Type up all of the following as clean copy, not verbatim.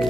Hello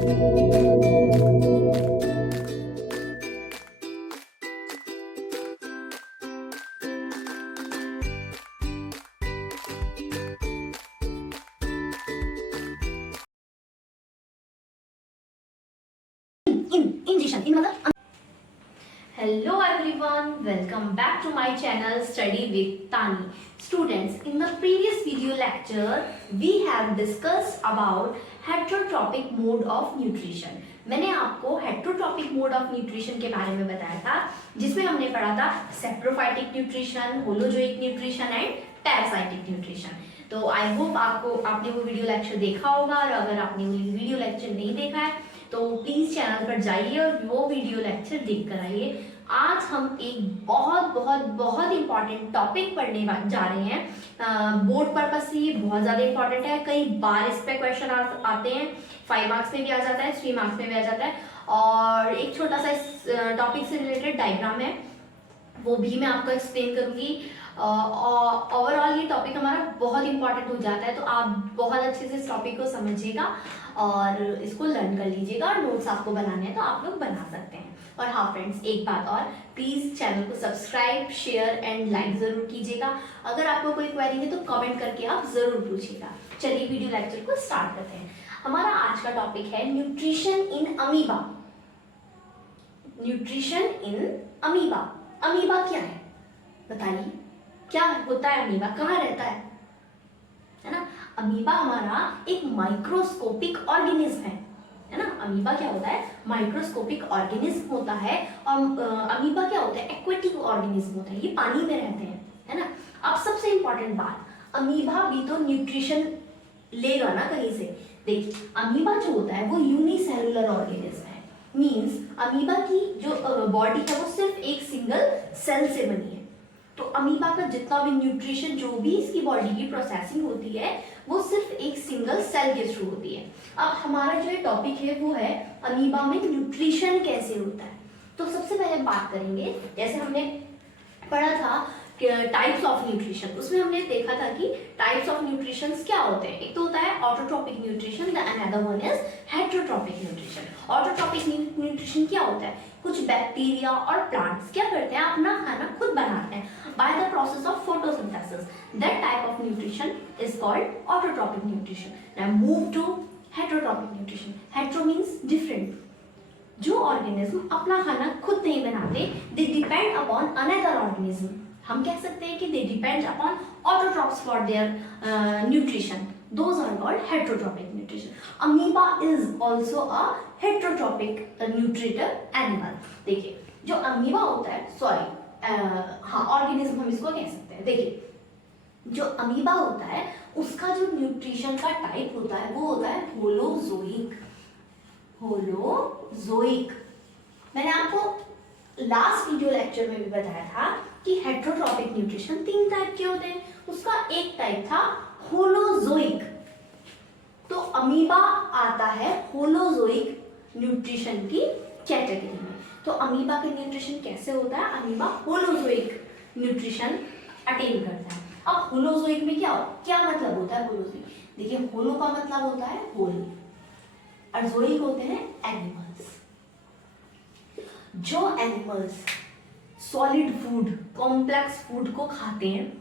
everyone, welcome back to my channel Study with Tani. Students, in the previous video lecture, we have discussed about heterotropic mode of nutrition. मैंने आपको heterotrophic mode of nutrition के बारे में बताया था, जिसमें हमने पढ़ा था saprophytic nutrition, holozoic nutrition and parasitic nutrition. तो आई होप आपने वो वीडियो लेक्चर देखा होगा, और अगर आपने वो वीडियो लेक्चर नहीं देखा है तो प्लीज चैनल पर जाइए और वो वीडियो लेक्चर देख कर आइए. आज हम एक बहुत बहुत बहुत इंपॉर्टेंट टॉपिक पढ़ने जा रहे हैं. बोर्ड पर्पस से ये बहुत ज्यादा इंपॉर्टेंट है. कई बार इस पे क्वेश्चन आते हैं. 5 मार्क्स में भी आ जाता है, 3 मार्क्स में भी आ जाता है. और एक छोटा सा इस टॉपिक से रिलेटेड डायग्राम है, वो भी मैं आपको एक्सप्लेन करूंगी. ओवरऑल ये टॉपिक हमारा बहुत इंपॉर्टेंट हो जाता है, तो आप बहुत अच्छे से इस टॉपिक को समझिएगा और इसको लर्न कर लीजिएगा. नोट्स आपको बनाने हैं तो आप लोग बना सकते हैं. और हाँ फ्रेंड्स, एक बात और, प्लीज चैनल को सब्सक्राइब, शेयर एंड लाइक जरूर कीजिएगा. अगर आपको कोई क्वेरी है तो कमेंट करके आप जरूर पूछिएगा. चलिए वीडियो लेक्चर को स्टार्ट करते हैं. हमारा आज का टॉपिक है nutrition in amoeba. Nutrition in amoeba. Amoeba क्या है बताइए, क्या होता है अमीबा, कहाँ रहता है ना. अमीबा हमारा एक माइक्रोस्कोपिक ऑर्गेनिज्म है ना. अमीबा क्या होता है, माइक्रोस्कोपिक ऑर्गेनिज्म होता है. और अमीबा क्या होता है, एक्वेटिक ऑर्गेनिज्म होता है, ये पानी में रहते हैं, है ना. अब सबसे इंपॉर्टेंट बात, अमीबा भी तो न्यूट्रिशन लेगा ना कहीं से. देखिए, अमीबा जो होता है वो यूनिसेलुलर ऑर्गेनिज्म है. मींस अमीबा की जो बॉडी है वो सिर्फ एक सिंगल सेल से बनी है. तो अमीबा का जितना भी न्यूट्रिशन, जो भी इसकी बॉडी की प्रोसेसिंग होती है, वो सिर्फ एक सिंगल सेल के थ्रू होती है. अब हमारा जो टॉपिक है वो है अमीबा में न्यूट्रिशन कैसे होता है. तो सबसे पहले बात करेंगे, जैसे हमने पढ़ा था टाइप्स ऑफ न्यूट्रिशन, उसमें हमने देखा था कि टाइप्स ऑफ न्यूट्रिशन क्या होते हैं. एक तो होता है autotrophic nutrition, the another one is heterotrophic nutrition. Autotrophic nutrition क्या होता है, कुछ बैक्टीरिया और प्लांट्स क्या करते हैं, अपना खाना खुद बनाते हैं by the process of photosynthesis. That type of nutrition is called autotrophic nutrition. Now move to heterotrophic nutrition. Hetero means different. जो ऑर्गेनिज्म अपना खाना खुद नहीं बनाते, they depend upon another organism. हम कह सकते हैं कि they depend upon autotrophs for their nutrition. Those are called heterotropic nutrition. Amoeba is also a heterotropic nutritive animal. देखिए, जो अमीबा होता है, हाँ ऑर्गेनिज्म हम इसको कह सकते हैं. देखिए, जो अमीबा होता है उसका जो न्यूट्रिशन का टाइप होता है वो होता है होलोजोइक. होलोजोइक. मैंने आपको लास्ट वीडियो लेक्चर में भी बताया था कि हेटेरोट्रोपिक न्यूट्रिशन 3 टाइप के होते हैं. उसका एक टाइप था होलोजोइक. तो अमीबा आता है होलोजोइक न्यूट्रिशन की कैटेगरी में. तो अमीबा का न्यूट्रिशन कैसे होता है, अमीबा होलोजोइक न्यूट्रिशन अटेन करता है. अब होलोजोइक में क्या मतलब होता है होलोजोइक. देखिए, होलो का मतलब होता है होल, और जोइक होते हैं एनिमल्स. जो animals solid food, complex food को खाते हैं,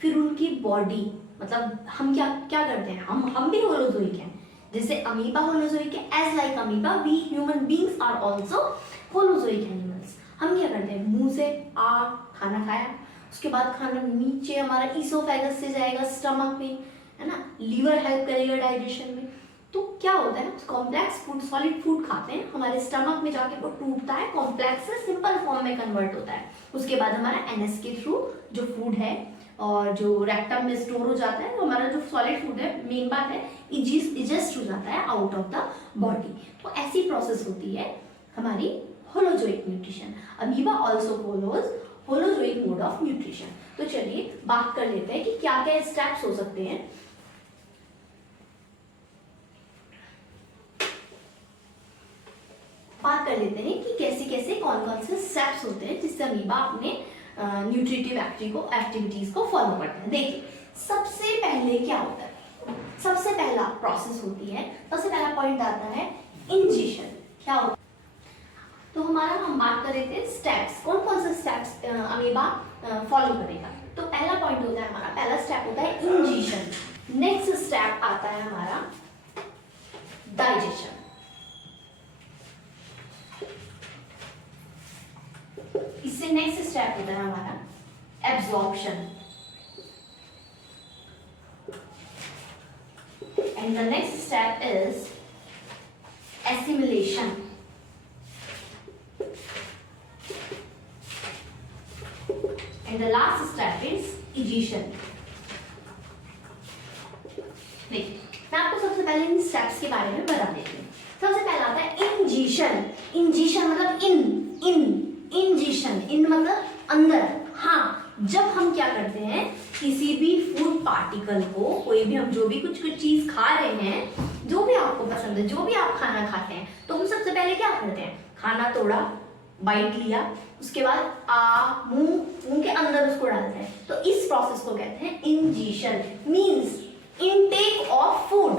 फिर उनकी बॉडी, मतलब हम क्या करते हैं, हम भी होलोजोइक हैं. जैसे अमीबा होलोजोइक है, as like amoeba we human beings are also holozoic animals. हम क्या करते हैं, मुंह से खाना खाया, उसके बाद खाना नीचे हमारा ईसोफेगस से जाएगा स्टमक में, है ना. लीवर हेल्प करेगा डाइजेशन में. तो क्या होता है, कॉम्प्लेक्स फूड, सॉलिड फूड खाते हैं, हमारे स्टमक में जाके वो टूटता है, कॉम्प्लेक्स से सिंपल फॉर्म में कन्वर्ट होता है. उसके बाद हमारा एनएस के थ्रू जो फूड है और जो रेक्टम में स्टोर हो जाता है, हमारा जो सॉलिड फूड है, मेन बात है, इजेस्ट हो जाता है आउट ऑफ द बॉडी. तो ऐसी प्रोसेस होती है हमारी holozoic nutrition. Amoeba also follows holozoic mode of nutrition. तो चलिए बात कर लेते हैं कि क्या क्या स्टेप्स हो सकते हैं. बात कर लेते हैं कि कैसे कैसे कौन कौन से स्टेप्स होते हैं जिससे अमीबा अपने न्यूट्रिटिव एक्टिविटीज को फॉलो करते हैं. देखिए, सबसे पहले क्या होता है, सबसे पहला प्रोसेस होती है, सबसे पहला पॉइंट आता है इंजीशन क्या होता है? तो हमारा हम बात कर रहे थे स्टेप्स, कौन कौन से स्टेप्स अमीबा फॉलो करेगा। तो पहला पॉइंट होता है हमारा, पहला स्टेप होता है इंजीशन। नेक्स्ट स्टेप आता है हमारा डाइजेशन। इससे नेक्स्ट स्टेप होता है हमारा absorption. And the next step is assimilation. And the last step is egestion. देखिए मैं आपको सबसे पहले इन स्टेप्स के बारे में बता देती हूँ। सबसे पहला आता है इंजीशन। इंजीशन मतलब इंजीशन, इन मतलब अंदर। हाँ, जब हम क्या करते हैं, किसी भी फूड पार्टिकल को, कोई भी हम जो भी कुछ चीज खा रहे हैं, जो भी आपको पसंद है, जो भी आप खाना खाते हैं, तो हम सबसे पहले क्या करते हैं, खाना तोड़ा, बाइट लिया, उसके बाद मुंह के अंदर उसको डालते हैं। तो इस प्रोसेस को कहते हैं इंजीशन, मींस इनटेक ऑफ फूड।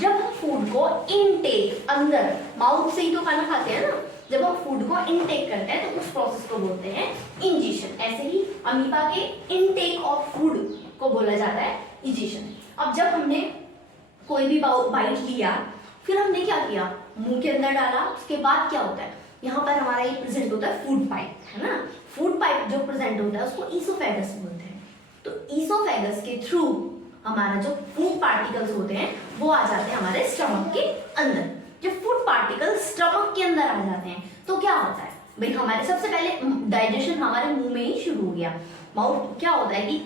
जब हम फूड को इनटेक, अंदर माउथ से ही तो खाना खाते हैं ना, जब हम फूड को इनटेक करते हैं तो उस प्रोसेस को बोलते हैं इंजीशन। ऐसे ही अमीबा के इनटेक ऑफ फूड को बोला जाता है इंजीशन। अब जब हमने कोई भी बाइट लिया, फिर हमने क्या किया, मुंह के अंदर डाला, उसके बाद क्या होता है, यहाँ पर हमारा ये प्रेजेंट होता है फूड पाइप, है ना। फूड पाइप जो प्रेजेंट होता है उसको ईसोफेगस बोलते हैं। तो ईसोफेगस के थ्रू हमारा जो फूड पार्टिकल्स होते हैं वो आ जाते हैं हमारे स्टमक के अंदर। जब फूड पार्टिकल स्टमक के अंदर आ जाते हैं तो क्या होता है भाई, हमारे सबसे पहले डाइजेशन हमारे मुंह में ही शुरू हो गया। माउथ क्या होता है कि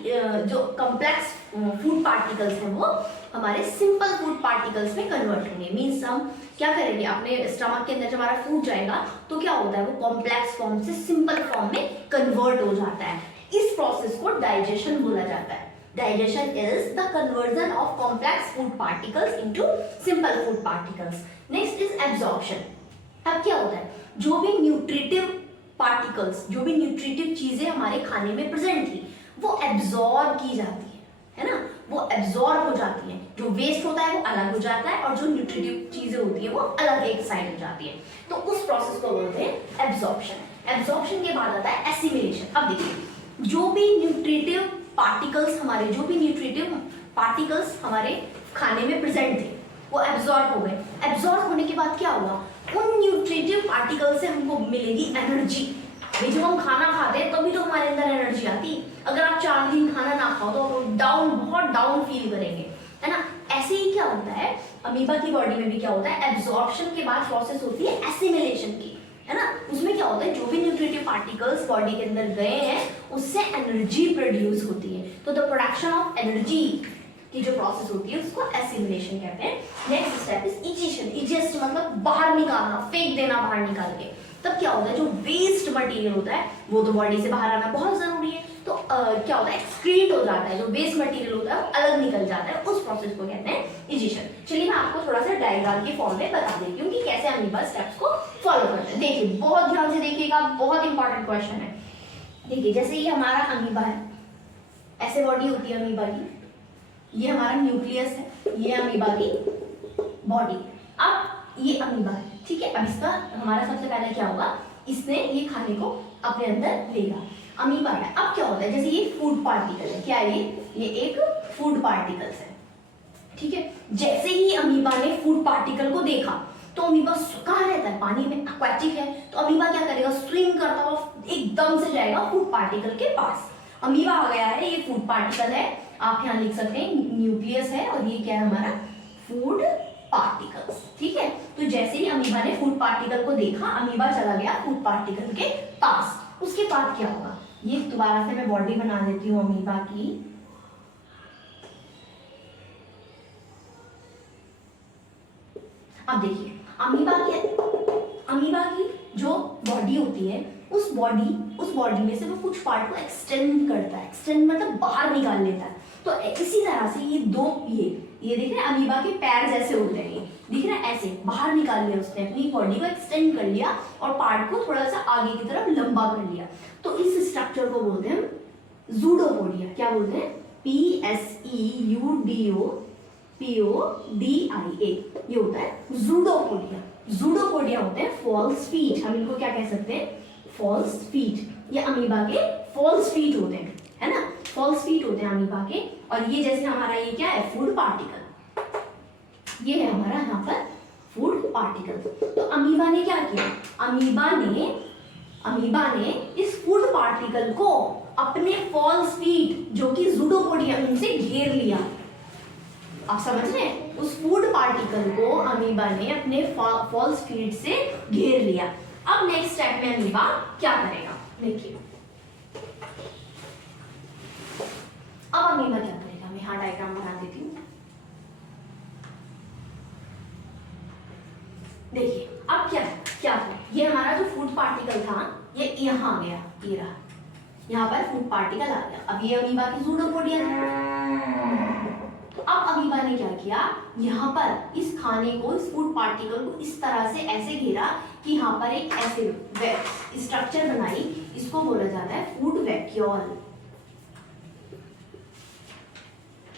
जो कॉम्प्लेक्स फूड पार्टिकल्स हैं वो हमारे सिंपल फूड पार्टिकल्स में कन्वर्ट होंगे। मीन्स हम क्या करेंगे, अपने स्टमक के अंदर जब हमारा फूड जाएगा तो क्या होता है, वो कॉम्प्लेक्स फॉर्म से सिंपल फॉर्म में कन्वर्ट हो जाता है। इस प्रोसेस को डाइजेशन बोला जाता है। Digestion is the conversion of complex food particles into simple food particles. Next is absorption. अब क्या होता है, जो भी न्यूट्रिटिव पार्टिकल्स, जो भी न्यूट्रिटिव चीजें हमारे खाने में प्रेजेंट थी, वो एब्जॉर्ब की जाती है ना, वो एब्जॉर्ब हो जाती है। जो वेस्ट होता है वो अलग हो जाता है और जो न्यूट्रिटिव चीजें होती है वो अलग एक साइड हो जाती है। तो उस प्रोसेस को बोलते हैं एब्जॉर्प्शन। एब्जॉर्प्शन के बाद आता है एसिमिलेशन। अब देखिए, जो भी न्यूट्रिटिव पार्टिकल्स, हमारे जो भी न्यूट्रिटिव पार्टिकल्स हमारे खाने में प्रेजेंट थे वो एब्जॉर्ब हो गए। एब्जॉर्ब होने के बाद क्या हुआ, उन न्यूट्रिटिव पार्टिकल से हमको मिलेगी एनर्जी। भाई जब हम खाना खाते हैं तभी तो हमारे अंदर एनर्जी आती। अगर आप 4 दिन खाना ना खाओ तो बहुत डाउन फील करेंगे, है ना। ऐसे ही क्या होता है, अमीबा की बॉडी में भी क्या होता है, एब्जॉर्प्शन के बाद प्रोसेस होती है एसिमिलेशन की, है ना। उसमें क्या होता है, जो भी न्यूट्रिटिव पार्टिकल्स बॉडी के अंदर गए हैं उससे एनर्जी प्रोड्यूस होती है। तो द प्रोडक्शन ऑफ एनर्जी की जो प्रोसेस होती है उसको एसिमिलेशन कहते हैं। Next step is egestion. Egest मतलब बाहर निकालना, फेंक देना बाहर निकाल के। तब क्या होता है, जो वेस्ट मटेरियल होता है वो तो बॉडी से बाहर आना बहुत जरूरी है। तो क्या होता है, एक्सक्रीट हो जाता है, जो वेस्ट मटेरियल होता है वो अलग निकल जाता है। उस प्रोसेस को कहते हैं इजेशन। चलिए मैं आपको थोड़ा सा डायग्राम के फॉर्म में बता देती हूँ कि कैसे अमीबा स्टेप्स को फॉलो करते हैं। देखिए बहुत ध्यान से देखिएगा, बहुत इंपॉर्टेंट क्वेश्चन है। देखिए जैसे ये हमारा अमीबा है, ऐसे बॉडी होती है अमीबा की, ये हमारा न्यूक्लियस है, ये अमीबा की बॉडी। अब ये अमीबा है, ठीक है। अब इसका हमारा सबसे पहले क्या होगा, इसने ये खाने को अपने अंदर लेगा, अमीबा है। अब क्या होता है, जैसे ये फूड पार्टिकल है, क्या है ये एक फूड पार्टिकल्स है, ठीक है। जैसे ही अमीबा ने फूड पार्टिकल को देखा तो अमीबा कहाँ रहता है, पानी में, एक्वेटिक है। तो अमीबा क्या करेगा, स्विम करता हुआ एकदम से जाएगा फूड पार्टिकल के पास। अमीबा आ गया है, ये फूड पार्टिकल है, आप यहाँ लिख सकते हैं न्यूक्लियस है, और ये क्या है हमारा फूड पार्टिकल्स, ठीक है। तो जैसे ही अमीबा ने फूड पार्टिकल को देखा, अमीबा चला गया फूड पार्टिकल के पास। उसके बाद क्या होगा, ये दोबारा से मैं बॉडी बना देती हूँ अमीबा की। अब देखिए अमीबा की जो बॉडी होती है, उस बॉडी में से वो कुछ पार्ट को एक्सटेंड करता है। एक्सटेंड मतलब बाहर निकाल लेता है। तो इसी तरह से ये दो ये देख रहे हैं, अमीबा के पैर जैसे होते हैं, ये दिख रहा है, ऐसे बाहर निकाल लिया उसने, अपनी बॉडी को एक्सटेंड कर लिया और पार्ट को थोड़ा सा आगे की तरफ लंबा कर लिया। तो इस स्ट्रक्चर को बोलते हैं जूडोपोडिया। क्या बोलते हैं, PSEUDOPODIA, ये होता है जूडोपोडिया। ज़ूडोपोडिया होते हैं फॉल्स फीट, हम इनको क्या कह सकते हैं, फॉल्स फीट। ये अमीबा के फॉल्स फीट होते हैं, है ना, फॉल्स फीट होते हैं अमीबा के। और ये जैसे हमारा ये क्या है, फूड पार्टिकल, ये है हमारा यहाँ पर फूड पार्टिकल। तो अमीबा ने क्या किया, अमीबा ने इस फूड पार्टिकल को अपने फॉल्स फीट जो कि ज़ूडोपोडिया उनसे घेर लिया। आप समझ रहे हैं, उस फूड पार्टिकल को अमीबा ने अपने फॉल्स फीट से घेर लिया। अब नेक्स्ट स्टेप में अमीबा क्या करेगा, देखिए अब अमीबा क्या करेगा, मैं यहाँ डायग्राम बना देती हूँ। देखिए अब क्या क्या था, ये हमारा जो फूड पार्टिकल था ये यहाँ आ गया, ये रहा, यहाँ पर फूड पार्टिकल आ गया। अब ये अमीबा की ज़ूडोपोडिया है। तो अब अमीबा ने क्या किया, यहाँ पर इस खाने को, इस फूड पार्टिकल को इस तरह से ऐसे घेरा कि यहाँ पर एक ऐसे स्ट्रक्चर बनाई, इसको बोला जाता है फूड वैक्यूल।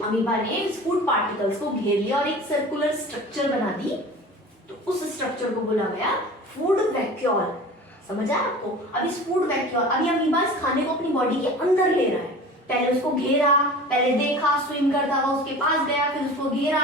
अमीबा ने इस फूड पार्टिकल्स को घेर लिया और एक सर्कुलर स्ट्रक्चर बना दी, तो उस स्ट्रक्चर को बोला गया फूड वैक्यूल। समझ आया आपको? अब इस फूड वैक्यूल, अभी अमीबा इस खाने को अपनी बॉडी के अंदर ले रहा है, पहले उसको घेरा, पहले देखा स्विम करता हुआ, उसके पास गया, फिर उसको घेरा,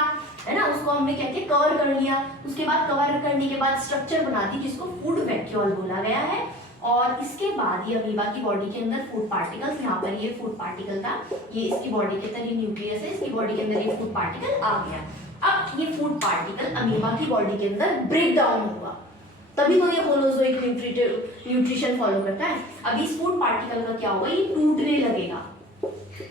है ना, उसको हमने क्या किया, कवर कर लिया। उसके बाद कवर करने के बाद स्ट्रक्चर बना दी जिसको फूड वैक्यूल बोला गया है। और इसके बाद ये अमीबा की बॉडी के अंदर फूड पार्टिकल्स, यहाँ पर ये फूड पार्टिकल था, ये इसकी बॉडी के अंदर ये न्यूक्लियस है, इसकी बॉडी के अंदर ये फूड पार्टिकल आ गया। अब ये फूड पार्टिकल अमीबा की बॉडी के अंदर ब्रेक डाउन होगा, तभी तो ये होलोजोइक न्यूट्रिशन फॉलो करता है। अब इस फूड पार्टिकल का क्या होगा, ये टूटने लगेगा,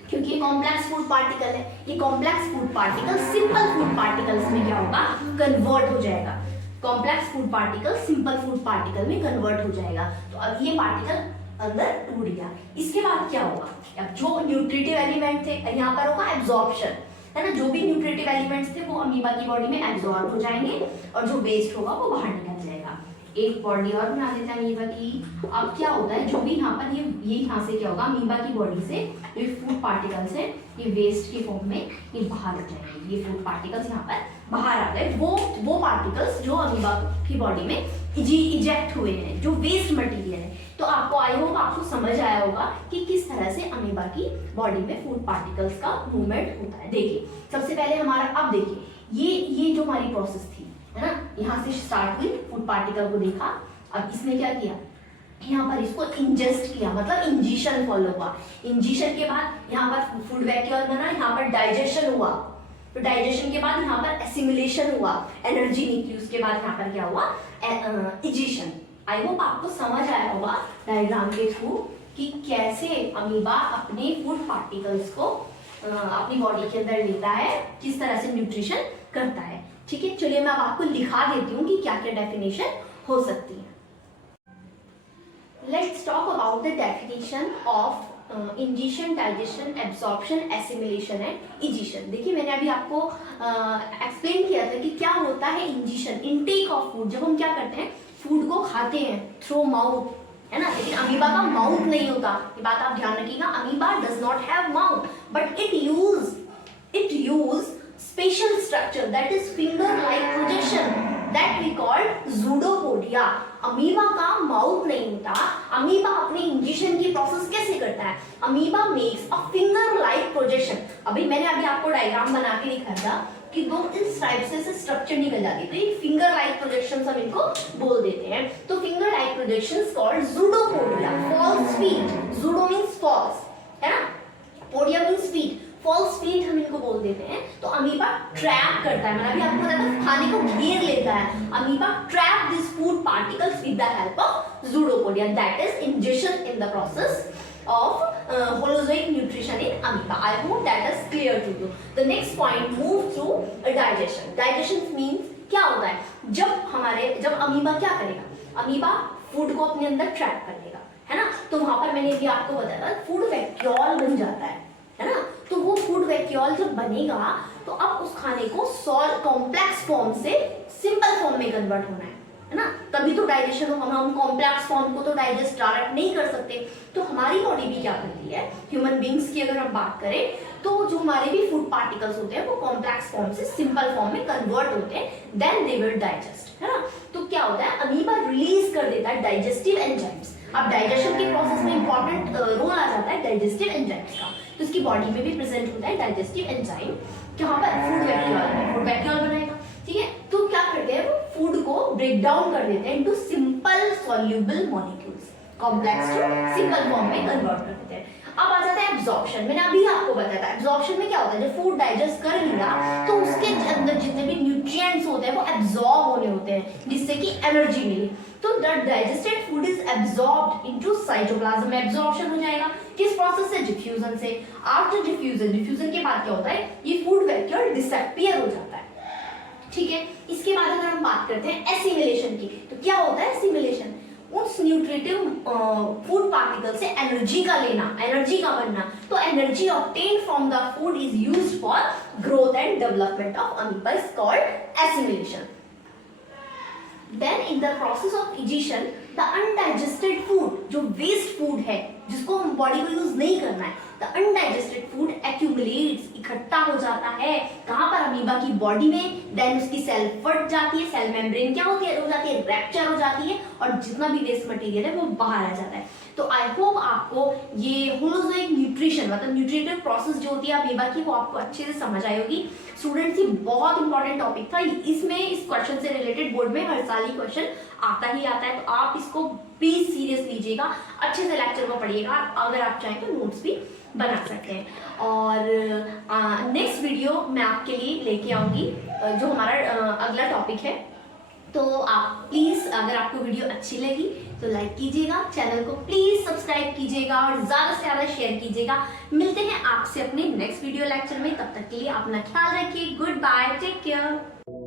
क्योंकि ये कॉम्प्लेक्स फूड पार्टिकल है। ये complex food particle simple food particles में क्या होगा, कन्वर्ट हो जाएगा। Complex food particle simple food particle में कन्वर्ट हो जाएगा। तो अब ये पार्टिकल अंदर टूट गया। इसके बाद क्या होगा, अब जो न्यूट्रिटिव एलिमेंट थे, यहाँ पर होगा एब्जॉर्प्शन, है ना, जो भी न्यूट्रिटिव एलिमेंट्स थे वो अमीबा की बॉडी में एब्जॉर्ब हो जाएंगे और जो वेस्ट होगा वो बाहर निकल जाएगा। एक बॉडी और बना देते हैं अमीबा की। अब क्या होता है, जो भी यहाँ पर ये यहाँ से क्या होगा, अमीबा की बॉडी से ये फूड पार्टिकल्स है, ये वेस्ट के फॉर्म में ये बाहर हो जाएंगे। ये फूड पार्टिकल्स यहाँ पर बाहर आ गए, वो पार्टिकल्स जो अमीबा की बॉडी में इजेक्ट हुए हैं, जो वेस्ट मटेरियल है। तो आपको आई होप आपको समझ आया होगा कि किस तरह से अमीबा की बॉडी में फूड पार्टिकल्स का मूवमेंट होता है। देखिए सबसे पहले हमारा, अब देखिए ये जो हमारी प्रोसेस थी, है ना, यहाँ से स्टार्ट हुई, फूड पार्टिकल को देखा, अब इसने क्या किया, यहाँ पर इसको इंजेस्ट किया, मतलब इंजेशन फॉलो हुआ। इंजेशन के बाद यहाँ पर फूड वैक्यूल बना, यहाँ पर डाइजेशन हुआ, तो डाइजेशन के बाद यहाँ पर एसिमिलेशन हुआ, एनर्जी निकली, उसके बाद यहाँ पर क्या हुआ, इजेशन। आई होप आपको समझ आया होगा डायग्राम के थ्रू कि कैसे अमीबा अपने फूड पार्टिकल्स को अपनी बॉडी के अंदर लेता है, किस तरह से न्यूट्रिशन करता है। ठीक है, चलिए मैं अब आपको लिखा देती हूँ कि क्या क्या डेफिनेशन हो सकती है। Let's talk about the definition of ingestion, digestion, absorption, assimilation and egestion. देखिए मैंने अभी आपको एक्सप्लेन किया था कि क्या होता है इंजेशन, इनटेक ऑफ फूड, जब हम क्या करते हैं, फूड को खाते हैं थ्रू माउथ, है ना, लेकिन अमीबा का माउथ नहीं होता, ये बात आप ध्यान रखिएगा। Amoeba does not have mouth but it use special structure that is finger like projection that we called pseudopodia. Amoeba का माउथ नहीं होता। अमीबा अपने इंजेशन की प्रोसेस कैसे करता है, amoeba makes a finger like projection. मैंने आपको डायग्राम बना के दिखाया था कि दो इस टाइप से स्ट्रक्चर निकल जाती है, तो ये फिंगर लाइक प्रोजेक्शंस हम इनको बोल देते हैं। तो finger like projections called pseudopodia, false feet, pseudo means false, है ना, podia means feet, false feet हम इनको बोल देते हैं। तो अमीबा ट्रैप करता है, मैंने अभी आपको बताया था, खाने को घेर लेता है। Amoeba trap this food particles with the help of pseudopodia, that is ingestion in the process of holozoic nutrition in amoeba. I hope that is clear to you. The next point, move through digestion. Digestion means क्या होता है, जब amoeba क्या करेगा, amoeba food को अपने अंदर trap कर लेगा, है ना, तो वहां पर मैंने भी आपको बताया था फूड वैक्यूल बन जाता है ना, तो वो फूड वैक्यूल जब बनेगा तो अब उस खाने को कॉम्प्लेक्स फॉर्म से सिंपल फॉर्म में कन्वर्ट होना है ना, तभी तो डाइजेशन होगा। हम कॉम्प्लेक्स फॉर्म को तो डाइजेस्ट डायरेक्ट नहीं कर सकते, तो हमारी बॉडी भी क्या करती है, ह्यूमन बींग्स की अगर हम बात करें तो जो हमारे भी फूड पार्टिकल्स होते हैं वो कॉम्प्लेक्स फॉर्म से सिंपल फॉर्म में कन्वर्ट होते हैं, देन दे विल डाइजेस्ट। है ना। तो क्या होता है, अमीबा रिलीज कर देता है डाइजेस्टिव एंजाइम्स। अब डाइजेशन के प्रोसेस में इंपॉर्टेंट रोल आ जाता है डाइजेस्टिव एंजाइम्स का, तो इसकी बॉडी में भी प्रेजेंट होता है डाइजेस्टिव एंजाइम। कहाँ पर, फूड वैक्यूल बनाएगा, ठीक है। तो क्या करते हैं, वो फूड को ब्रेक डाउन कर देते हैं into simple soluble molecules, complex to simple form में कन्वर्ट कर देते हैं। अब आ जाता है एब्जॉर्प्शन। मैंने अभी आपको बताया था एब्जॉर्प्शन में क्या होता है, जब फूड डाइजेस्ट कर लिया तो उसके अंदर जितने भी न्यूट्रिएंट्स होते हैं वो एब्जॉर्ब होने होते हैं, जिससे कि एनर्जी मिले। तो the digested food is absorbed into cytoplasm में एब्जॉर्प्शन हो जाएगा। किस प्रोसेस से, डिफ्यूजन से। आफ्टर डिफ्यूजन के बाद क्या होता है, ये फूड वैक्यूल डिसअपीयर हो जाता है, ठीक है। इसके बाद अगर हम बात करते हैं एसिमिलेशन की, तो क्या होता है एसिमिलेशन, उस न्यूट्रिटिव फूड पार्टिकल से एनर्जी का लेना, एनर्जी का बनना। तो energy obtained from the food is used for growth and development of amoeba is called assimilation. Then in the process of egestion the undigested food, जो waste food है जिसको हम बॉडी को यूज नहीं करना है, द अनडाइजेस्टेड फूड एक्यूमुलेट्स, इकट्ठा हो जाता है कहाँ पर, अमीबा की बॉडी में। देन उसकी सेल फट जाती है, सेल मेम्ब्रेन क्या होती है, हो जाती है, रैप्चर हो जाती है, और जितना भी वेस्ट मटेरियल है वो बाहर आ जाता है। तो आई होप आपको ये होलोजोइक न्यूट्रिशन मतलब न्यूट्रिटिव प्रोसेस जो होती है अमीबा की, वो आपको अच्छे से समझ आई होगी। स्टूडेंट्स, ये बहुत इंपॉर्टेंट टॉपिक था, इसमें इस क्वेश्चन से रिलेटेड बोर्ड में हर साल ही क्वेश्चन आता ही आता है, तो आप इसको प्लीज सीरियस लीजिएगा, अच्छे से लेक्चर को पढ़िएगा। अगर आप चाहें तो नोट्स भी बना सकते हैं। और नेक्स्ट वीडियो मैं आपके लिए लेके आऊंगी जो हमारा अगला टॉपिक है। तो आप प्लीज, अगर आपको वीडियो अच्छी लगी तो लाइक कीजिएगा, चैनल को प्लीज सब्सक्राइब कीजिएगा और ज्यादा से ज्यादा शेयर कीजिएगा। मिलते हैं आपसे अपने नेक्स्ट वीडियो लेक्चर में, तब तक के लिए अपना ख्याल रखिए। Goodbye, take care.